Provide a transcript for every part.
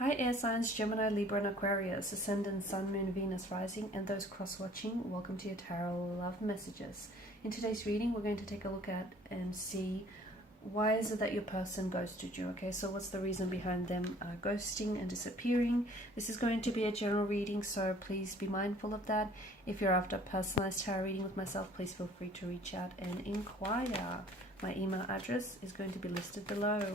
Hi air signs, Gemini, Libra and Aquarius, Ascendant, Sun, Moon, Venus, Rising, and those cross-watching, welcome to your Tarot Love Messages. In today's reading, we're going to take a look at and see why is it that your person ghosted you, okay? So what's the reason behind them ghosting and disappearing? This is going to be a general reading, so please be mindful of that. If you're after a personalized tarot reading with myself, please feel free to reach out and inquire. My email address is going to be listed below.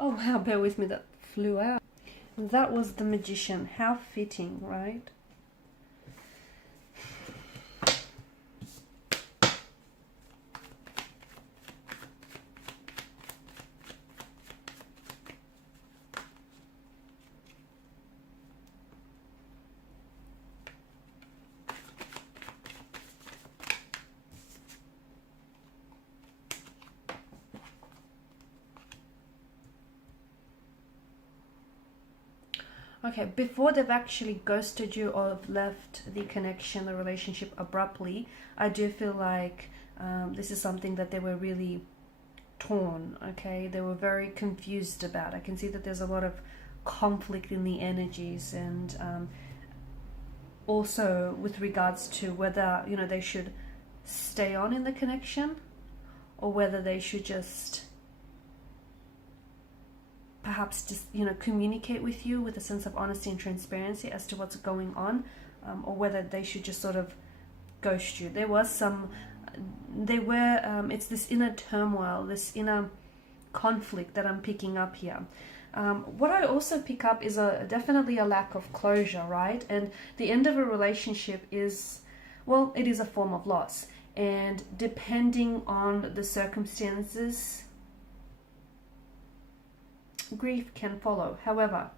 Oh wow, bear with me, that flew out. That was the Magician. How fitting, right? Okay, before they've actually ghosted you or left the connection, the relationship abruptly, I do feel like this is something that they were really torn, okay? They were very confused about. I can see that there's a lot of conflict in the energies, and also with regards to whether, you know, they should stay on in the connection or whether they should just perhaps just, you know, communicate with you with a sense of honesty and transparency as to what's going on, or whether they should just sort of ghost you. There was some, it's this inner turmoil, this inner conflict that I'm picking up here. What I also pick up is definitely a lack of closure, right? And the end of a relationship is, well, it is a form of loss. And depending on the circumstances, grief can follow. However,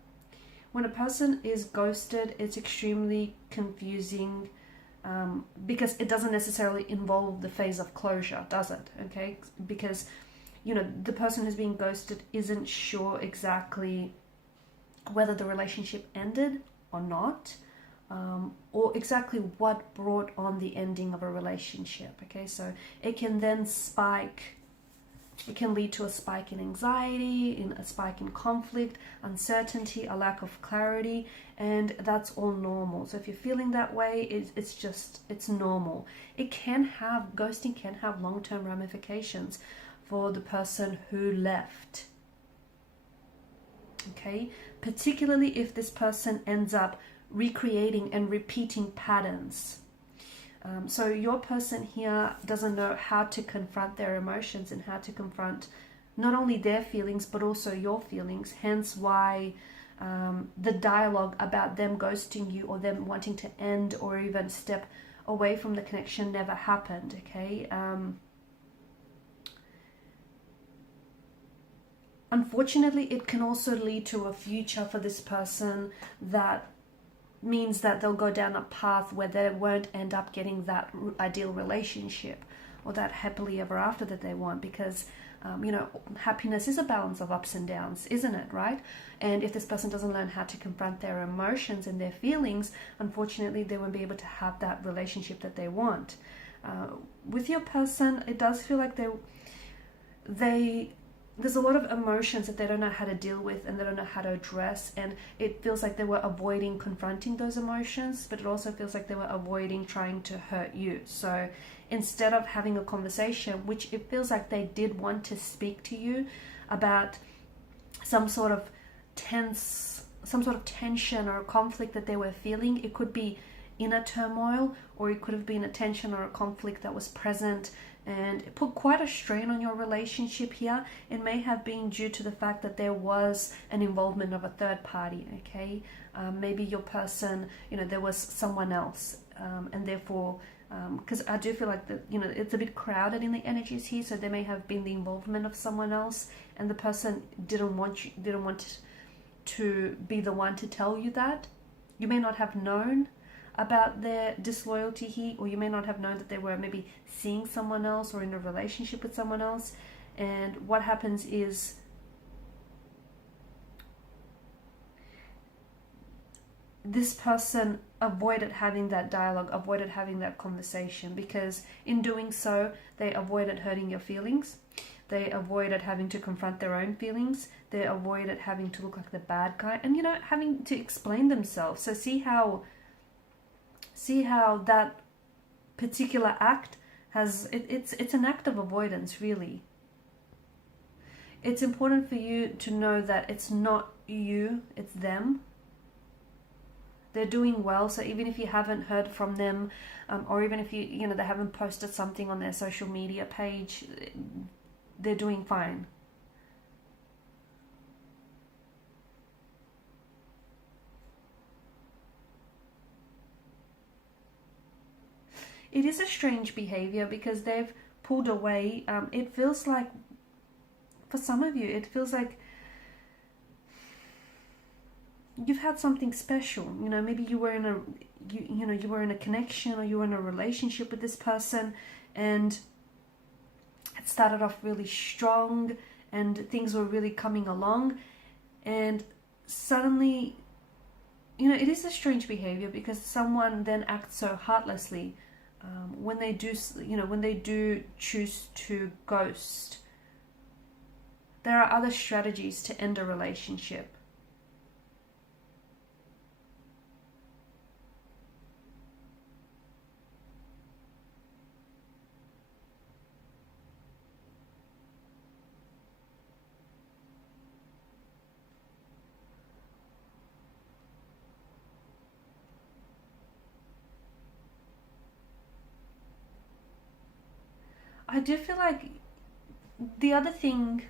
when a person is ghosted, it's extremely confusing because it doesn't necessarily involve the phase of closure, does it? Okay, because, you know, the person who's being ghosted isn't sure exactly whether the relationship ended or not, or exactly what brought on the ending of a relationship. Okay, so it can then spike. It can lead to a spike in anxiety, a spike in conflict, uncertainty, a lack of clarity, and that's all normal. So if you're feeling that way, it's normal. Ghosting can have long-term ramifications for the person who left. Okay, particularly if this person ends up recreating and repeating patterns. So your person here doesn't know how to confront their emotions and how to confront not only their feelings but also your feelings, hence why the dialogue about them ghosting you or them wanting to end or even step away from the connection never happened, okay? Unfortunately, it can also lead to a future for this person that means that they'll go down a path where they won't end up getting that ideal relationship or that happily ever after that they want, because you know, happiness is a balance of ups and downs, isn't it, right? And if this person doesn't learn how to confront their emotions and their feelings, unfortunately they won't be able to have that relationship that they want. With your person, it does feel like there's a lot of emotions that they don't know how to deal with and they don't know how to address, and it feels like they were avoiding confronting those emotions, but it also feels like they were avoiding trying to hurt you. So instead of having a conversation, which it feels like they did want to speak to you about some sort of tension or conflict that they were feeling, it could be inner turmoil, or it could have been a tension or a conflict that was present and it put quite a strain on your relationship here. It may have been due to the fact that there was an involvement of a third party, okay? Maybe your person, you know, there was someone else, and therefore, because I do feel like that, you know, it's a bit crowded in the energies here, so there may have been the involvement of someone else, and the person didn't want to be the one to tell you that. You may not have known about their disloyalty here, or you may not have known that they were maybe seeing someone else or in a relationship with someone else. And what happens is this person avoided having that dialogue, avoided having that conversation, because in doing so, they avoided hurting your feelings. They avoided having to confront their own feelings. They avoided having to look like the bad guy and, having to explain themselves. So see how that particular act has, it's an act of avoidance, really. It's important for you to know that it's not you, it's them. They're doing well, so even if you haven't heard from them, or even if they haven't posted something on their social media page, they're doing fine. It is a strange behavior because they've pulled away. It feels like, for some of you, it feels like you've had something special. Maybe you were in a connection, or you were in a relationship with this person, and it started off really strong and things were really coming along, and suddenly, it is a strange behavior because someone then acts so heartlessly when they do choose to ghost. There are other strategies to end a relationship. I do feel like the other thing,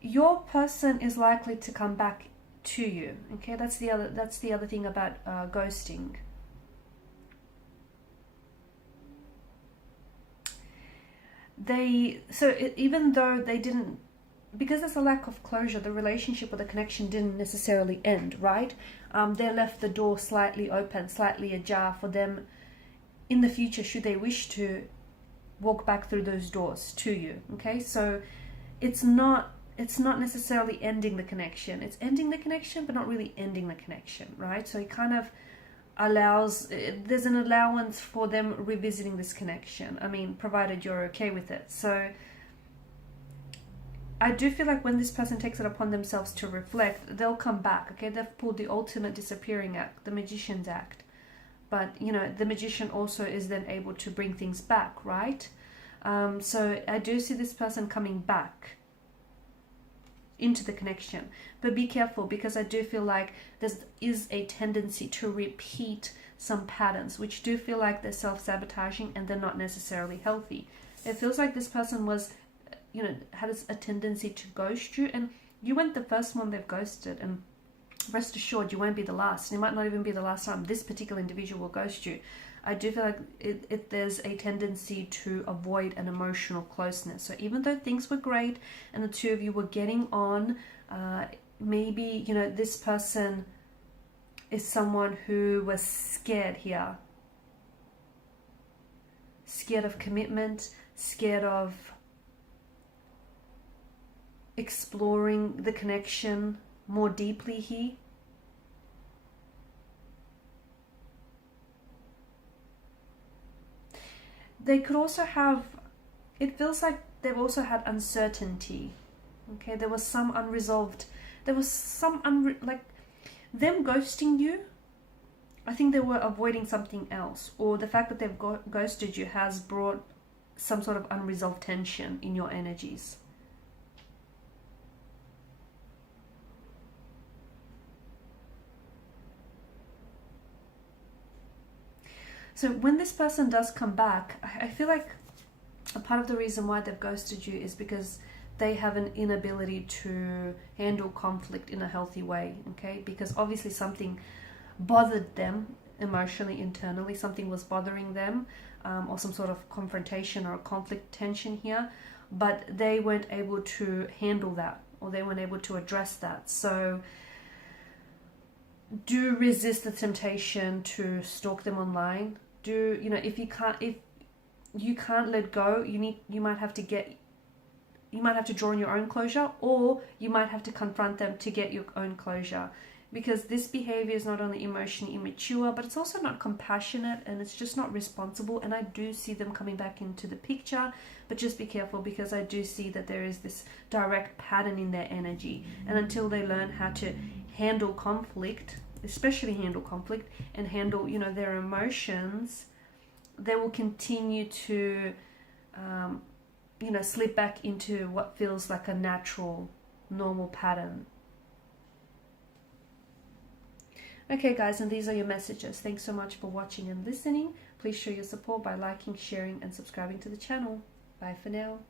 your person is likely to come back to you. Okay, that's the other thing about ghosting. Even though they didn't, because there's a lack of closure, the relationship or the connection didn't necessarily end, right? They left the door slightly open, slightly ajar for them in the future, should they wish to walk back through those doors to you. Okay, so it's not necessarily ending the connection. It's ending the connection, but not really ending the connection, right? So it kind of allows, there's an allowance for them revisiting this connection. I mean, provided you're okay with it. So I do feel like when this person takes it upon themselves to reflect, they'll come back. Okay, they've pulled the ultimate disappearing act, the magician's act. But, the magician also is then able to bring things back, right? So I do see this person coming back into the connection. But be careful, because I do feel like there is a tendency to repeat some patterns, which do feel like they're self-sabotaging and they're not necessarily healthy. It feels like this person was, had a tendency to ghost you, and you weren't the first one they've ghosted, and rest assured, you won't be the last. It might not even be the last time this particular individual will ghost you. I do feel like there's a tendency to avoid an emotional closeness. So even though things were great and the two of you were getting on, maybe, this person is someone who was scared here. Scared of commitment, scared of exploring the connection more deeply here. They could also have, it feels like they've also had uncertainty. Okay, there was some unresolved, like them ghosting you. I think they were avoiding something else, or the fact that they've ghosted you has brought some sort of unresolved tension in your energies. So when this person does come back, I feel like a part of the reason why they've ghosted you is because they have an inability to handle conflict in a healthy way, okay? Because obviously something bothered them emotionally, internally, something was bothering them, or some sort of confrontation or conflict tension here, but they weren't able to handle that, or they weren't able to address that. So do resist the temptation to stalk them online. Do, you know, if you can't let go, you might have to draw on your own closure, or you might have to confront them to get your own closure. Because this behavior is not only emotionally immature, but it's also not compassionate, and it's just not responsible. And I do see them coming back into the picture, but just be careful, because I do see that there is this direct pattern in their energy. And until they learn how to handle conflict, especially handle conflict and handle, you know, their emotions, they will continue to, you know, slip back into what feels like a natural, normal pattern. Okay guys, and these are your messages. Thanks so much for watching and listening. Please show your support by liking, sharing and subscribing to the channel. Bye for now.